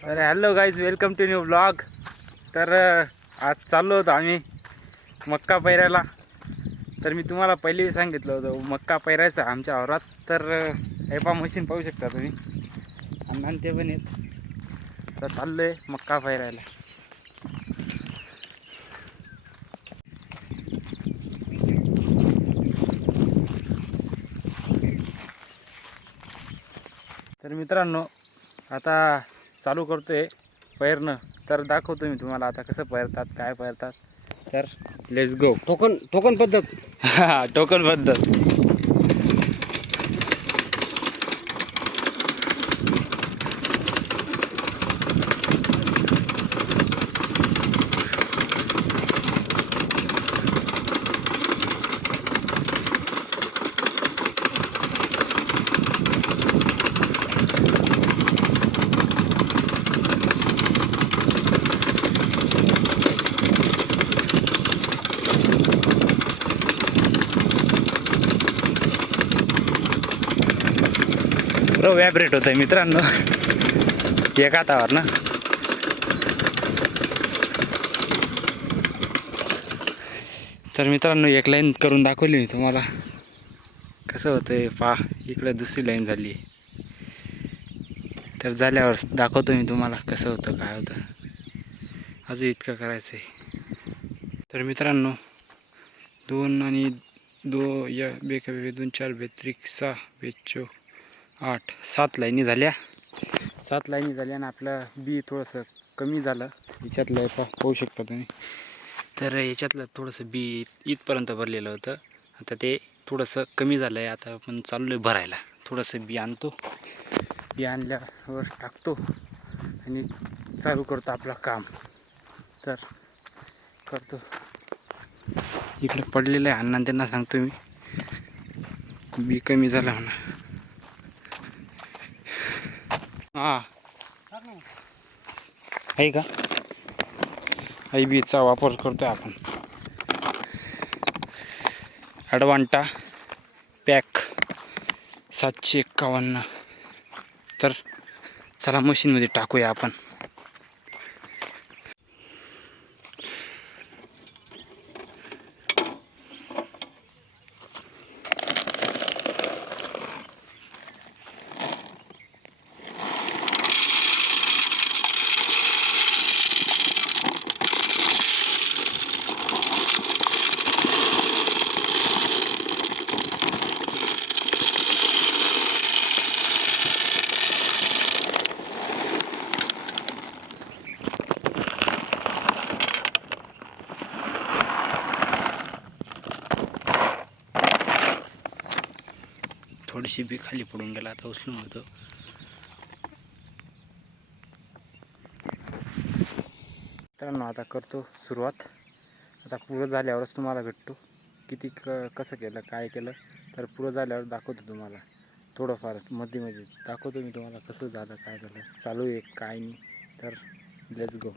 तर hello guys, welcome to new blog. तर आज चाललो होतो आम्ही मक्का पेरायला. तर मी तुम्हाला पहिले सांगितलं होतं मक्का पेरायचा आमच्या वावरात. तर हे पा मशीन पाहू शकता तुम्ही, आणि ते पण येत. तर चाललो आहे मक्का पेरायला. तर मित्रांनो, आता चालू करतोय पेरणं. तर दाखवतो मी तुम्हाला आता कसं पेरतात, काय पेरतात. तर लेट्स गो. टोकन पद्धत. हा, टोकन पद्धत. बरोबर व्हायब्रेट होत आहे मित्रांनो एका हातावर ना. तर मित्रांनो, एक लाईन करून दाखवली मी तुम्हाला कसं होतंय. पहा, इकडे दुसरी लाईन झाली आहे. तर झाल्यावर दाखवतो मी तुम्हाला कसं होतं, काय होतं. अजून इतकं करायचं आहे. तर मित्रांनो, 2 आणि 2 या बेका 2 4 बेत्रिक 6 बेचो 8 7 लाईनी झाल्या. 7 लाईनी झाल्या आणि आपलं बी थोडंसं कमी झालं याच्यातलं. पाहू शकता तुम्ही. तर याच्यातलं थोडंसं बी इथपर्यंत भरलेलं होतं. आता ते थोडंसं कमी झालं आहे. आता आपण चाललो आहे भरायला. थोडंसं बी आणतो, बी आणल्यावर टाकतो आणि चालू करतो आपलं काम. तर करतो. इकडे पडलेलं आहे अण्णा, त्यांना सांगतो मी बी कमी झालं म्हणा. हां, आहे का? आई बीचा वापर करतोय आपण. ॲडवांटा पॅक 751. तर चला मशीनमध्ये टाकूया आपण. थोडीशी बी खाली पडून गेला, आता उचलून होतो. मित्रांनो, आता करतो सुरुवात. आता पुरं झाल्यावरच तुम्हाला भेटतो किती कसं केलं, काय केलं. तर पुरं झाल्यावर दाखवतो तुम्हाला. थोडंफार मध्ये दाखवतो मी तुम्हाला कसं झालं, काय झालं, चालू आहे काय नाही. तर लेट्स गो.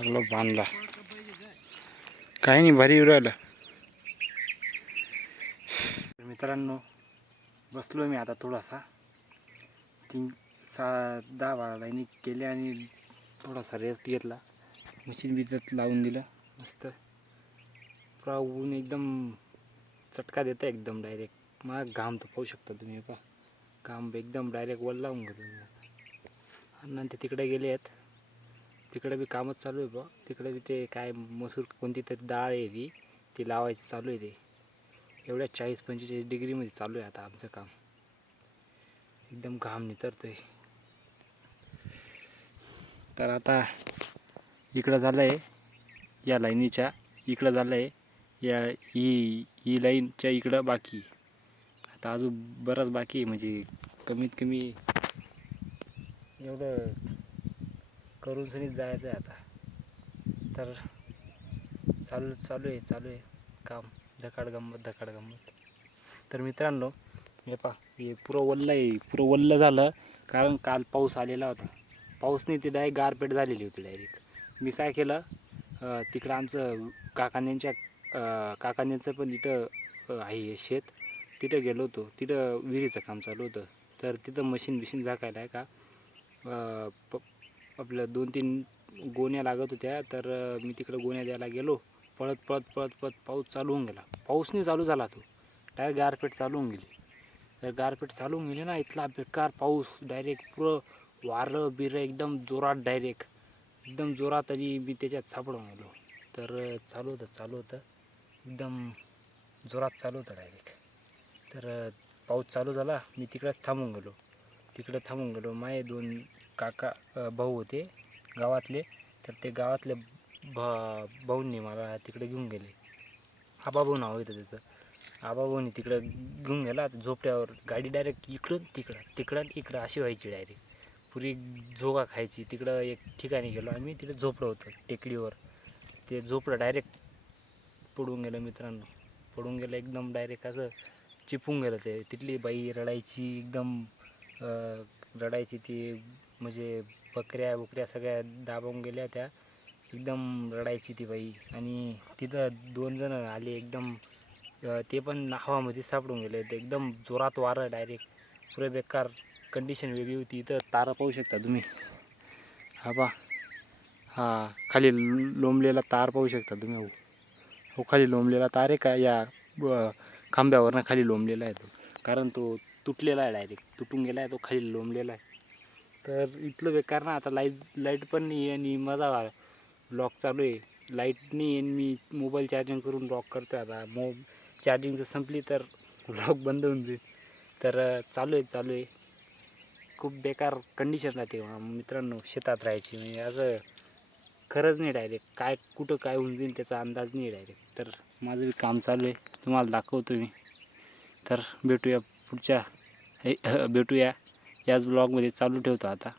लागलो बांधला, काही नाही, भारी राहिलं. मित्रांनो, बसलो मी आता थोडासा. 10-12 लाईनी केल्या आणि थोडासा रेस्ट घेतला. मशीन बिजत लावून दिलं मस्त. पुरा ऊन एकदम चटका देतं एकदम डायरेक्ट. मग घाम तर पाहू शकता तुम्ही. पहा, घाम एकदम डायरेक्ट वर लावून घेतो मी आता. आणि ते तिकडे गेले आहेत, तिकडे बी कामच चालू आहे बा. तिकडे बी ते काय मसूर कोणती तरी डाळ आहे ती लावायचं चालू आहे. ते एवढ्या 40-45 डिग्रीमध्ये चालू आहे आता आमचं काम. एकदम घाम नितरतोय. तर आता इकडं झालं आहे, या लाईनीच्या इकडं झालं आहे. ही लाईनच्या इकडं बाकी. आता अजून बरंच बाकी आहे, म्हणजे कमीत कमी एवढं करून सनीच जायचं आहे आता. तर चालू आहे काम. धकाड गंमत. तर मित्रांनो हे पहा, हे पुरं वल्ल झालं कारण काल पाऊस आलेला होता. पाऊसने ते डायरेक्ट गारपीट झालेली होती डायरेक्ट. मी काय केलं, तिकडं आमचं काकांचं पण इथं आहे शेत, तिथं गेलो होतो. तिथं विहिरीचं काम चालू होतं. तर तिथं मशीन झाकायला आहे का आपलं 2-3 गोण्या लागत होत्या. तर मी तिकडं गोण्या द्यायला गेलो. पळत पाऊस चालू होऊन गेला. पाऊस नाही चालू झाला, तो डायरेक्ट गारपीट चालू होऊन गेली. तर गारपीट चालू होऊन गेली ना, इथला बेकार पाऊस डायरेक्ट पुरं वारं बिरं एकदम जोरात, एकदम जोरात आणि मी त्याच्यात सापडून गेलो. तर चालू होतं एकदम जोरात चालू होतं डायरेक्ट. तर पाऊस चालू झाला, मी तिकडं थांबून गेलो. माझे 2 काका भाऊ होते गावातले. तर ते गावातले भाऊंनी मला तिकडे घेऊन गेले. आबाभाऊ नाव होतं त्याचं. आबाभाऊनी तिकडं घेऊन गेला. झोपड्यावर गाडी डायरेक्ट इकडं अशी व्हायची डायरेक्ट. पुरी झोका खायची. तिकडं एक ठिकाणी गेलो आम्ही, तिकडे झोपडं होतं टेकडीवर. ते झोपडं डायरेक्ट पडून गेलं मित्रांनो. एकदम डायरेक्ट असं चिपून गेलं ते. तिथली बाई रडायची एकदम, रडायची ती. म्हणजे बकऱ्या सगळ्या दाबून गेल्या त्या. एकदम रडायची ती बाई. आणि तिथं 2 जण आले एकदम, ते पण हवामध्ये सापडून गेले. ते एकदम जोरात वारं डायरेक्ट. पुरे बेकार कंडिशन वेगळी होती. इथं तारा पाहू शकता तुम्ही. हा खाली लोंबलेला तार पाहू शकता तुम्ही. हो खाली लोंबलेला तार आहे का, या खांब्यावरनं खाली लोंबलेला आहे तो. कारण तो तुटलेला आहे, डायरेक्ट तुटून गेला आहे तो, खाली लोंबलेला आहे. तर इथलं बेकार ना. आता लाईट पण नाही आहे आणि माझा लॉक चालू आहे. लाईट नाही आहे, मी मोबाईल चार्जिंग करून लॉक करतो आहे. आता चार्जिंग जर संपली तर लॉक बंद होऊन जाईल. तर चालू आहे. खूप बेकार कंडिशन राहते मित्रांनो शेतात राहायची. म्हणजे असं खरंच नाही, डायरेक्ट कुठं काय होऊन जाईल त्याचा अंदाज नाही डायरेक्ट. तर माझं बी काम चालू आहे, तुम्हाला दाखवतो मी. तर भेटूया याच ब्लॉगमध्ये. चालू ठेवतो आता.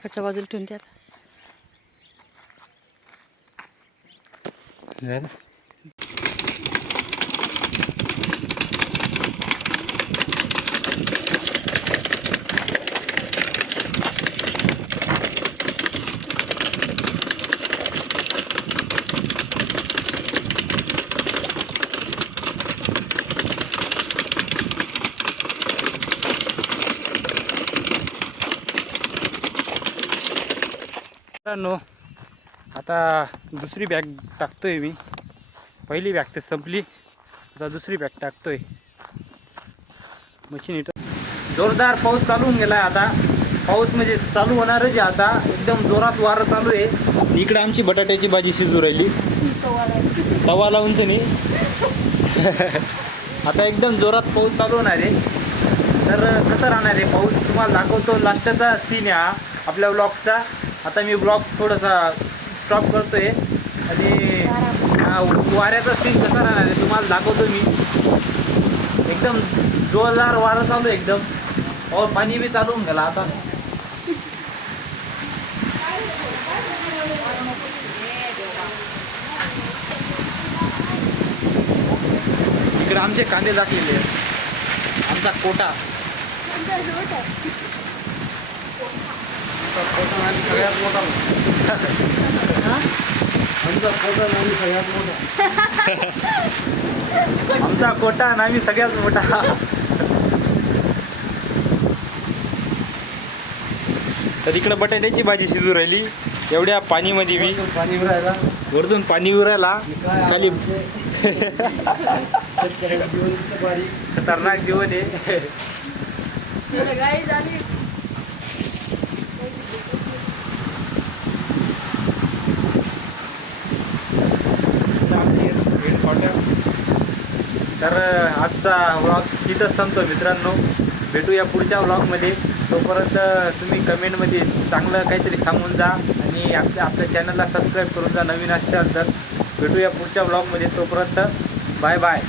इकडच्या बाजूला ठेवून द्या. मित्रांनो आता दुसरी बॅग टाकतोय मी. पहिली बॅग तर संपली, आता दुसरी बॅग टाकतोय. मशीन इथं जोरदार पाऊस चालू होऊन गेला. आता पाऊस म्हणजे चालू होणारच आहे. आता एकदम जोरात वारं चालू आहे. इकडे आमची बटाट्याची भाजी शिजू राहिली, तवा लावूनच नाही. आता एकदम जोरात पाऊस चालू होणार आहे. तर कसं राहणार आहे पाऊस तुम्हाला दाखवतो. लास्टचा सीन आहे हा आपल्या ब्लॉगचा. आता मी ब्लॉग थोडासा स्टॉप करतोय आणि वाऱ्याचा सीन कसा राहणार आहे तुम्हाला दाखवतो मी. एकदम जोरदार वारं चालू आहे एकदम. और पाणी बी चालू होऊन गेला आता. इकडे आमचे कांदे दाखलेले आहेत. आमचा कोटा. आमचा कोटा आणि सगळ्यात मोठा. आमचा कोटा आणि सगळ्यात मोठा. आमचा कोटा आणि आम्ही सगळ्यात मोठा. तर इकडं बटाट्याची भाजी शिजू राहिली एवढ्या पाणीमध्ये बी. पाणी उरायला वरतून पाणी उरायला खाली. खतरनाक जीवन आहे. तर आजचा व्लॉग इथंच संपतो मित्रांनो. भेटूया पुढच्या व्लॉगमध्ये. तोपर्यंत तुम्ही कमेंटमध्ये चांगलं काहीतरी सांगून जा आणि आपल्या चॅनलला सबस्क्राईब करून जा नवीन असाल तर. भेटूया पुढच्या व्लॉगमध्ये. तोपर्यंत बाय बाय.